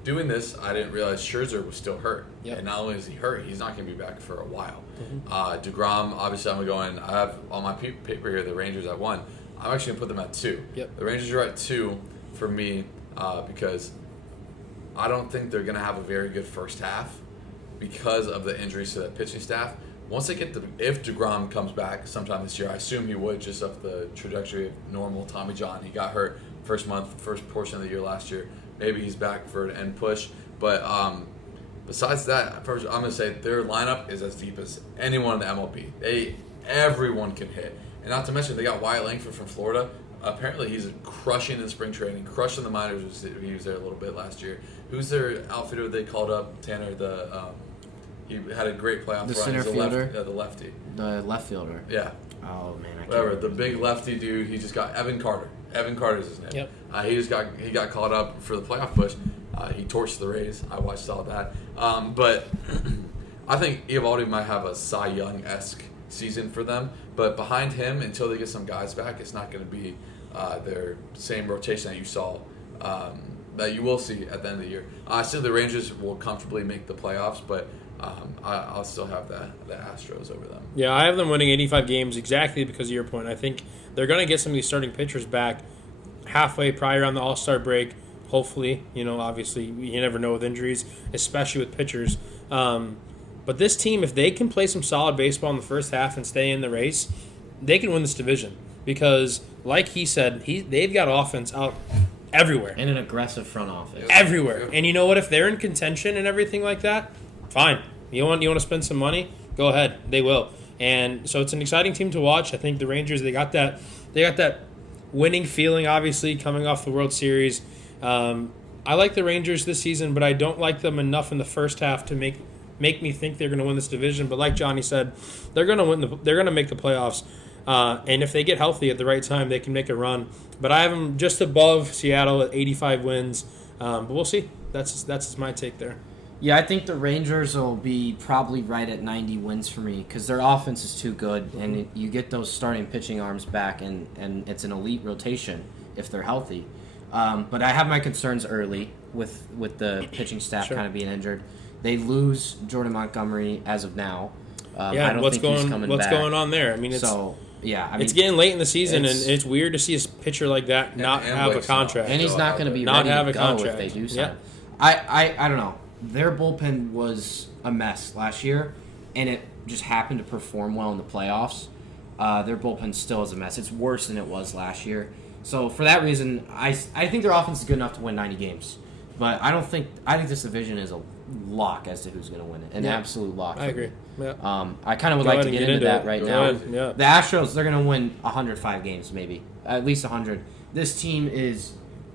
Doing this, I didn't realize Scherzer was still hurt. Yep. And not only is he hurt, he's not going to be back for a while. Mm-hmm. DeGrom, obviously I have on my paper here the Rangers at 1. I'm actually going to put them at 2. Yep. The Rangers are at 2 for me because I don't think they're going to have a very good first half because of the injuries to that pitching staff. Once they get if DeGrom comes back sometime this year, I assume he would just off the trajectory of normal Tommy John. He got hurt first portion of the year last year. Maybe he's back for an end push. But besides that, first, I'm going to say their lineup is as deep as anyone in the MLB. Everyone can hit. And not to mention, they got Wyatt Langford from Florida. apparently he's crushing in spring training, crushing the minors. He was there a little bit last year. Who's their outfitter they called up? Tanner, he had a great playoff run. The center He's a fielder? the lefty. The left fielder. Yeah. Oh man, I can't Whatever, remember the big lefty dude. He just got Evan Carter. Evan Carter is his name. Yep. He got called up for the playoff push. He torched the Rays. I watched all that. But I think Eovaldi might have a Cy Young-esque season for them. But behind him, until they get some guys back, it's not going to be their same rotation that you saw, that you will see at the end of the year. I still the Rangers will comfortably make the playoffs, but I'll still have the Astros over them. Yeah, I have them winning 85 games exactly because of your point. I think they're going to get some of these starting pitchers back halfway prior on the All-Star break. Hopefully, obviously you never know with injuries, especially with pitchers. But this team, if they can play some solid baseball in the first half and stay in the race, they can win this division. Because, like he said, they've got offense out everywhere. And an aggressive front office. Everywhere. And you know what? If they're in contention and everything like that, fine. You want to spend some money? Go ahead. They will. And so it's an exciting team to watch. I think the Rangers, they got that winning feeling, obviously, coming off the World Series. I like the Rangers this season, but I don't like them enough in the first half to make me think they're going to win this division. But like Johnny said, they're going to win. They're going to make the playoffs, and if they get healthy at the right time, they can make a run. But I have them just above Seattle at 85 wins. But we'll see. That's my take there. Yeah, I think the Rangers will be probably right at 90 wins for me because their offense is too good, and you get those starting pitching arms back, and it's an elite rotation if they're healthy. But I have my concerns early with the pitching staff kind of being injured. They lose Jordan Montgomery as of now. I don't think he's coming back. What's going on there? I mean, it's getting late in the season, and it's weird to see a pitcher like that not have a contract. And he's not going to be ready to go if they do sign. I don't know. Their bullpen was a mess last year, and it just happened to perform well in the playoffs. Their bullpen still is a mess. It's worse than it was last year. So for that reason, I think their offense is good enough to win 90 games. But I think this division is a lock as to who's going to win it. An absolute lock. I agree. Yeah. I kind of would like to get into that right now. Yeah. The Astros, they're going to win 105 games maybe. At least 100. This team is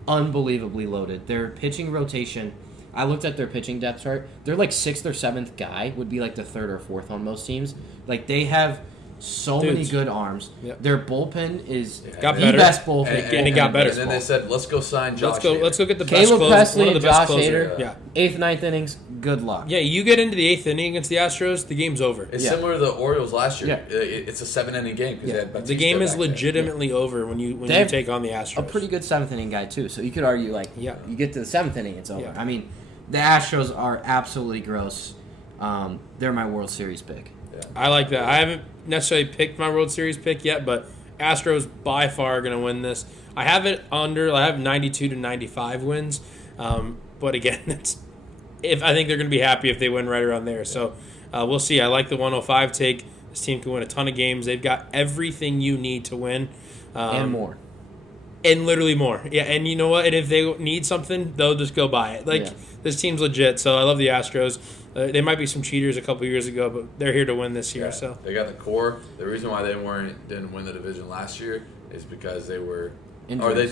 unbelievably loaded. Their pitching rotation, I looked at their pitching depth chart. They're like 6th or 7th guy would be like the 3rd or 4th on most teams. Like they have so many good arms. Yep. Their bullpen is the best bullpen. And it got better. And then they said, let's go sign Josh Hader. Let's go get the Caleb best Presley one of the and best Josh closers. Hader, 8th, 9th innings, good luck. Yeah, you get into the 8th inning against the Astros, the game's over. It's similar to the Orioles last year. Yeah. It's a 7-inning game. They had Batista the game is legitimately over when you take on the Astros. A pretty good 7th inning guy, too. So you could argue, you get to the 7th inning, it's over. Yeah. I mean, the Astros are absolutely gross. They're my World Series pick. Yeah. I like that. I haven't necessarily picked my World Series pick yet, but Astros by far are going to win this. I have it under. I have 92 to 95 wins, but again, I think they're going to be happy if they win right around there. So we'll see. I like the 105 take. This team can win a ton of games. They've got everything you need to win, and more. And literally more. Yeah, and you know what? And if they need something, they'll just go buy it. This team's legit, so I love the Astros. They might be some cheaters a couple years ago, but they're here to win this year. So they got the core. The reason why they didn't win the division last year is because they were injuries. Or they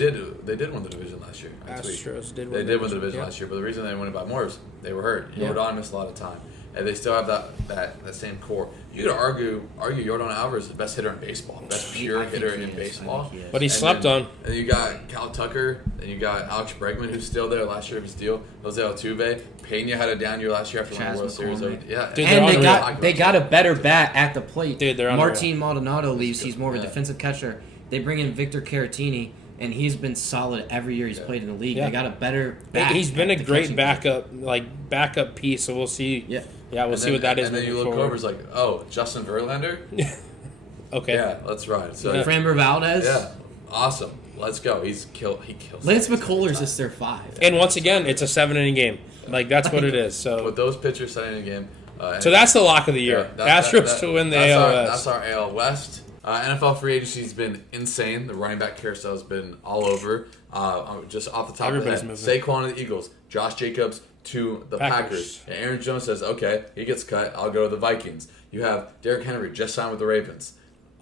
did win the division last year. Astros did win. They did win the division last year, but the reason they didn't win it by more is they were hurt. Jordan missed a lot of time. And they still have that same core. You could argue Jordan Alvarez is the best hitter in baseball, best pure hitter in baseball. But he slept on. And you got Cal Tucker, and you got Alex Bregman, who's still there last year of his deal. Jose Altuve. Pena had a down year last year after winning the World Series. Yeah, dude, and they got a better bat at the plate. Dude, they're Martin Maldonado leaves. He's more of a defensive catcher. They bring in Victor Caratini, and he's been solid every year he's played in the league. They got a better bat. He's been a great backup piece. So we'll see. Yeah, we'll see what that is. And then you look over, it's like, oh, Justin Verlander? Okay. Yeah, let's ride. So Framber Valdez? Yeah, awesome. Let's go. He kills. Lance McCullers is their 5. And once again, it's a 7-inning game. That's what it is. So with those pitchers setting a game. So that's the lock of the year. Astros to win the AL West. That's our AL West. NFL free agency has been insane. The running back carousel has been all over. Just off the top of the head, Saquon to the Eagles, Josh Jacobs to the Packers. And Aaron Jones says, okay, he gets cut. I'll go to the Vikings. You have Derrick Henry just signed with the Ravens.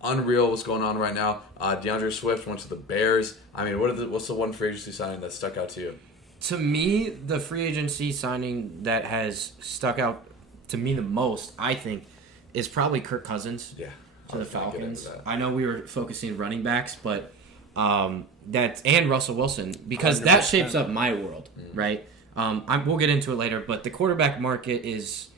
unreal what's going on right now. DeAndre Swift went to the Bears. I mean, what's the one free agency signing that stuck out to you? To me, the free agency signing that has stuck out to me the most, I think, is probably Kirk Cousins to the Falcons. I know we were focusing running backs, but that's and Russell Wilson, because 100%. that shapes up my world, right? We'll get into it later, but the quarterback market is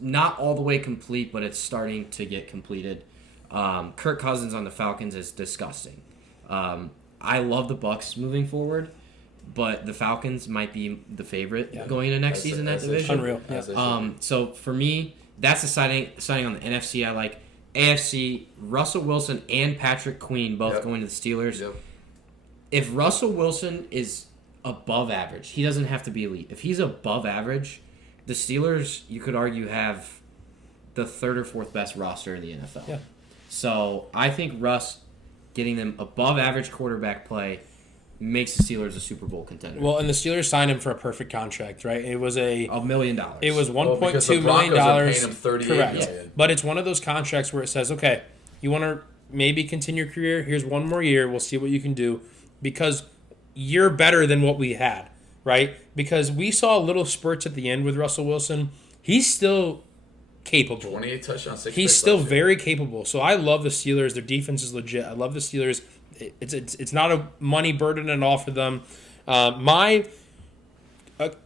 not all the way complete, but it's starting to get completed. Kirk Cousins on the Falcons is disgusting. I love the Bucs moving forward, but the Falcons might be the favorite going into next season in that division. Unreal. Yeah. So for me, that's the signing on the NFC I like. AFC, Russell Wilson and Patrick Queen both going to the Steelers. Yep. If Russell Wilson is above average, he doesn't have to be elite. If he's above average, the Steelers, you could argue, have the third or fourth best roster in the NFL. Yeah. So I think Russ getting them above average quarterback play makes the Steelers a Super Bowl contender. Well, and the Steelers signed him for a perfect contract, right? It was $1 million. It was because the $1.2 million. Broncos are paying him $38 Correct. million. But it's one of those contracts where it says, okay, you want to maybe continue your career? Here's one more year. We'll see what you can do, because you're better than what we had, right? Because we saw little spurts at the end with Russell Wilson. He's still capable. 28 touchdowns, 6 He's picks still last year. very capable. So I love the Steelers. Their defense is legit. I love the Steelers. It's not a money burden at all for them. My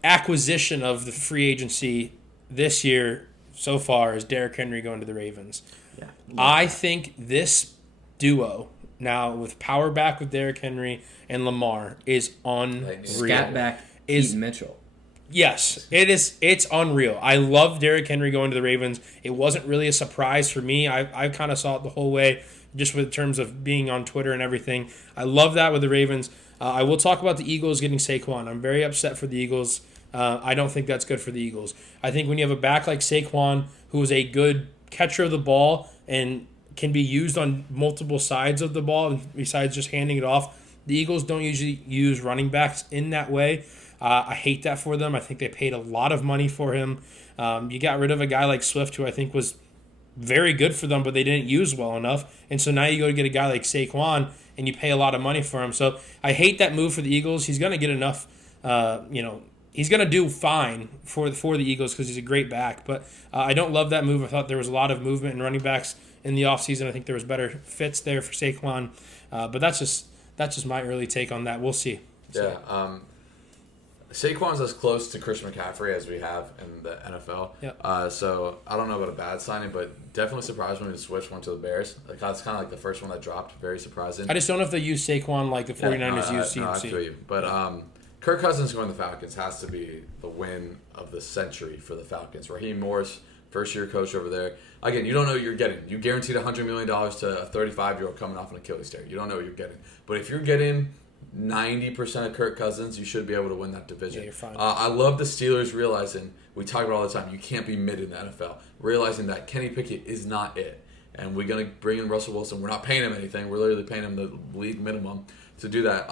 acquisition of the free agency this year so far is Derrick Henry going to the Ravens. Yeah. I think this duo now with power back with Derrick Henry and Lamar is unreal. Scat back Keaton Mitchell. Yes, it is. It's unreal. I love Derrick Henry going to the Ravens. It wasn't really a surprise for me. I kind of saw it the whole way, just with terms of being on Twitter and everything. I love that with the Ravens. I will talk about the Eagles getting Saquon. I'm very upset for the Eagles. I don't think that's good for the Eagles. I think when you have a back like Saquon, who is a good catcher of the ball and can be used on multiple sides of the ball besides just handing it off, the Eagles don't usually use running backs in that way. I hate that for them. I think they paid a lot of money for him. You got rid of a guy like Swift, who I think was very good for them, but they didn't use well enough. And so now you go to get a guy like Saquon, and you pay a lot of money for him. So I hate that move for the Eagles. He's going to get enough, he's going to do fine for the Eagles because he's a great back. But I don't love that move. I thought there was a lot of movement in running backs in the offseason. I think there was better fits there for Saquon. But that's just my early take on that. We'll see. Yeah. Saquon's as close to Christian McCaffrey as we have in the NFL. Yeah. So I don't know about a bad signing, but definitely surprised when the switch went to the Bears. Like, that's kind of like the first one that dropped. Very surprising. I just don't know if they use Saquon like the 49ers use I CMC. feel you. But Kirk Cousins going to the Falcons has to be the win of the century for the Falcons. Raheem Morris, first-year coach over there. Again, you don't know what you're getting. You guaranteed $100 million to a 35-year-old coming off an Achilles tear. You don't know what you're getting. But if you're getting 90% of Kirk Cousins, you should be able to win that division. Yeah, you're fine. I love the Steelers realizing, we talk about all the time, you can't be mid in the NFL. Realizing that Kenny Pickett is not it. And we're going to bring in Russell Wilson. We're not paying him anything. We're literally paying him the league minimum to do that.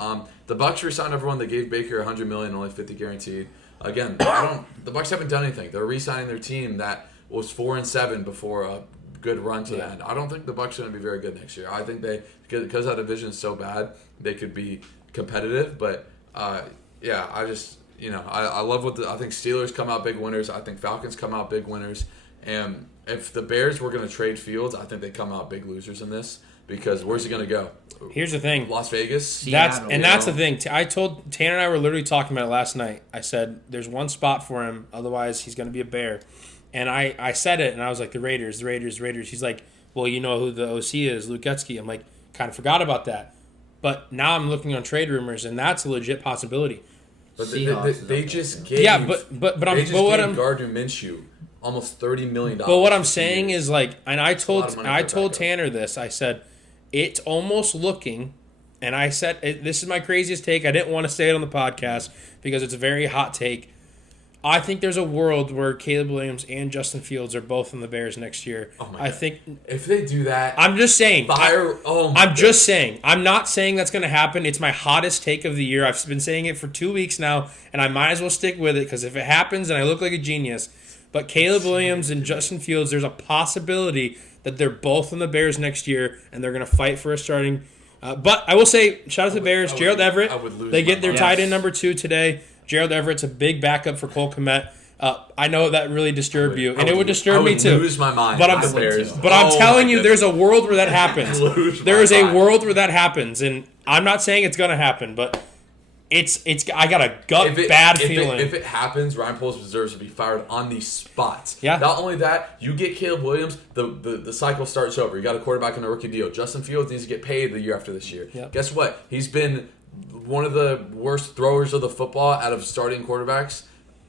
The Bucs re-signed everyone. They gave Baker $100 million, only $50 guaranteed. Again, the Bucs haven't done anything. They're re-signing their team that was 4-7 before a good run to the end. I don't think the Bucs are going to be very good next year. I think because that division is so bad, they could be competitive. But I love I think Steelers come out big winners. I think Falcons come out big winners. And if the Bears were going to trade Fields, I think they come out big losers in this, because where's he going to go? Here's the thing. Las Vegas? That's the thing. I told Tanner and I were literally talking about it last night. I said there's one spot for him, otherwise he's going to be a Bear. And I said it, and I was like, the Raiders. He's like, well, you know who the OC is, Luke Getzky. I'm like, kind of forgot about that. But now I'm looking on trade rumors, and that's a legit possibility. But they just gave but Gardner Minshew almost $30 million. But what I'm saying is, like, and I told Tanner this. I said, it's almost looking, and I said, this is my craziest take. I didn't want to say it on the podcast because it's a very hot take. I think there's a world where Caleb Williams and Justin Fields are both in the Bears next year. Oh my I God. think if they do that, I'm just saying. Just saying. I'm not saying that's going to happen. It's my hottest take of the year. I've been saying it for 2 weeks now, and I might as well stick with it because if it happens, then I look like a genius. But Caleb Williams and Justin Fields, there's a possibility that they're both on the Bears next year, and they're going to fight for a starting. But I will say, shout out to the Bears. Gerald Everett, they get their tight end number 2 today. Gerald Everett's a big backup for Cole Kmet. I know that really disturbed you, and it would disturb me too. I would lose my mind. But I'm telling you, there's a world where that happens. There is a world where that happens, and I'm not saying it's going to happen, but it's. I got a bad feeling. If it happens, Ryan Poles deserves to be fired on these spots. Yeah. Not only that, you get Caleb Williams, the cycle starts over. You got a quarterback on a rookie deal. Justin Fields needs to get paid the year after this year. Yep. Guess what? He's been one of the worst throwers of the football out of starting quarterbacks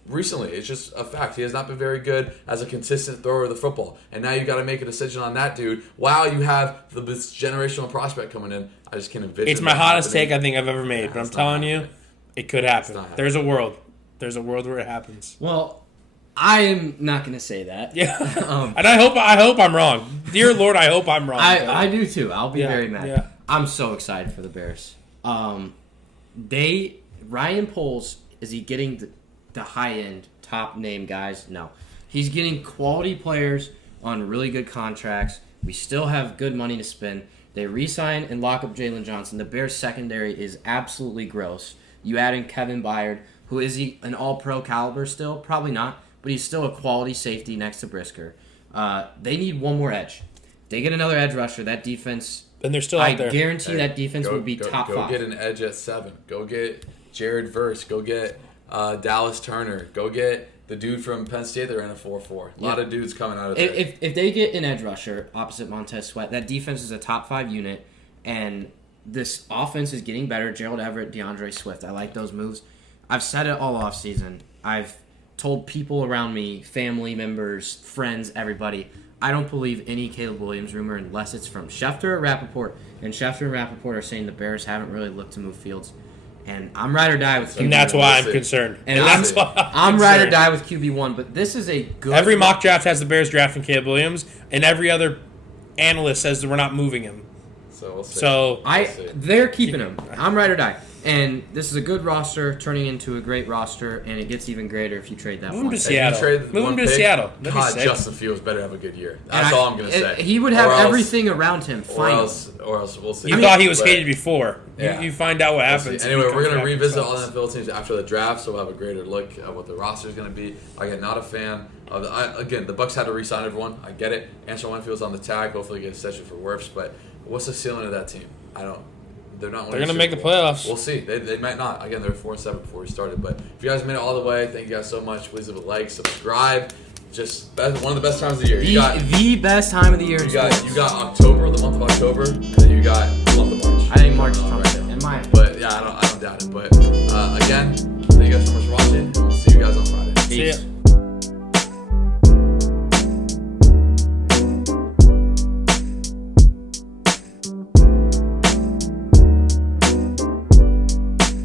recently. It's just a fact. He has not been very good as a consistent thrower of the football. And now you got to make a decision on that dude. Wow, you have this generational prospect coming in. I just can't envision. It's my hottest take I think I've ever made, but I'm telling you, it could happen. There's a world. There's a world where it happens. Well, I'm not going to say that. Yeah. And I hope I'm wrong. Dear Lord, I hope I'm wrong. I do too. I'll be very mad. Yeah. I'm so excited for the Bears. Ryan Poles, is he getting the high-end, top-name guys? No. He's getting quality players on really good contracts. We still have good money to spend. They re-sign and lock up Jalen Johnson. The Bears' secondary is absolutely gross. You add in Kevin Byard, who is he an all-pro caliber still? Probably not, but he's still a quality safety next to Brisker. They need one more edge. They get another edge rusher. That defense, and they're still out there. I guarantee that defense will be top 5. Go get an edge at 7. Go get Jared Verse. Go get Dallas Turner. Go get the dude from Penn State that ran a 4.4. A lot of dudes coming out of there. If they get an edge rusher opposite Montez Sweat, that defense is a top 5 unit, and this offense is getting better. Gerald Everett, DeAndre Swift. I like those moves. I've said it all offseason. I've told people around me, family members, friends, everybody, I don't believe any Caleb Williams rumor unless it's from Schefter or Rappaport. And Schefter and Rappaport are saying the Bears haven't really looked to move Fields. And I'm ride or die with QB1. And that's why I'm concerned. And I'm ride or die with QB1. But this is a good... Every mock draft has the Bears drafting Caleb Williams, and every other analyst says that we're not moving him. So we'll see. They're keeping him. I'm ride or die. And this is a good roster turning into a great roster, and it gets even greater if you trade that Move him to one. Seattle. Move him to Seattle. God, Justin Fields better have a good year. That's all I'm going to say. He would have everything around him. Or else we'll see. You thought he was hated before. Yeah. You find out what happens. Anyway, we're going to revisit all the NFL teams after the draft, so we'll have a greater look at what the roster is going to be. Again, not a fan of the Bucs had to re-sign everyone. I get it. Antoine Winfield's on the tag. Hopefully get a session for Wirfs, but what's the ceiling of that team? They're going to make the playoffs. We'll see. They might not. Again, they're 4-7 before we started. But if you guys made it all the way, thank you guys so much. Please leave a like, subscribe. Just one of the best times of the year. The best time of the year. You got October, the month of October, and then you got the month of March. I think March is coming. In my But yeah, I don't doubt it. But again, thank you guys so much for watching, and we'll see you guys on Friday. See ya.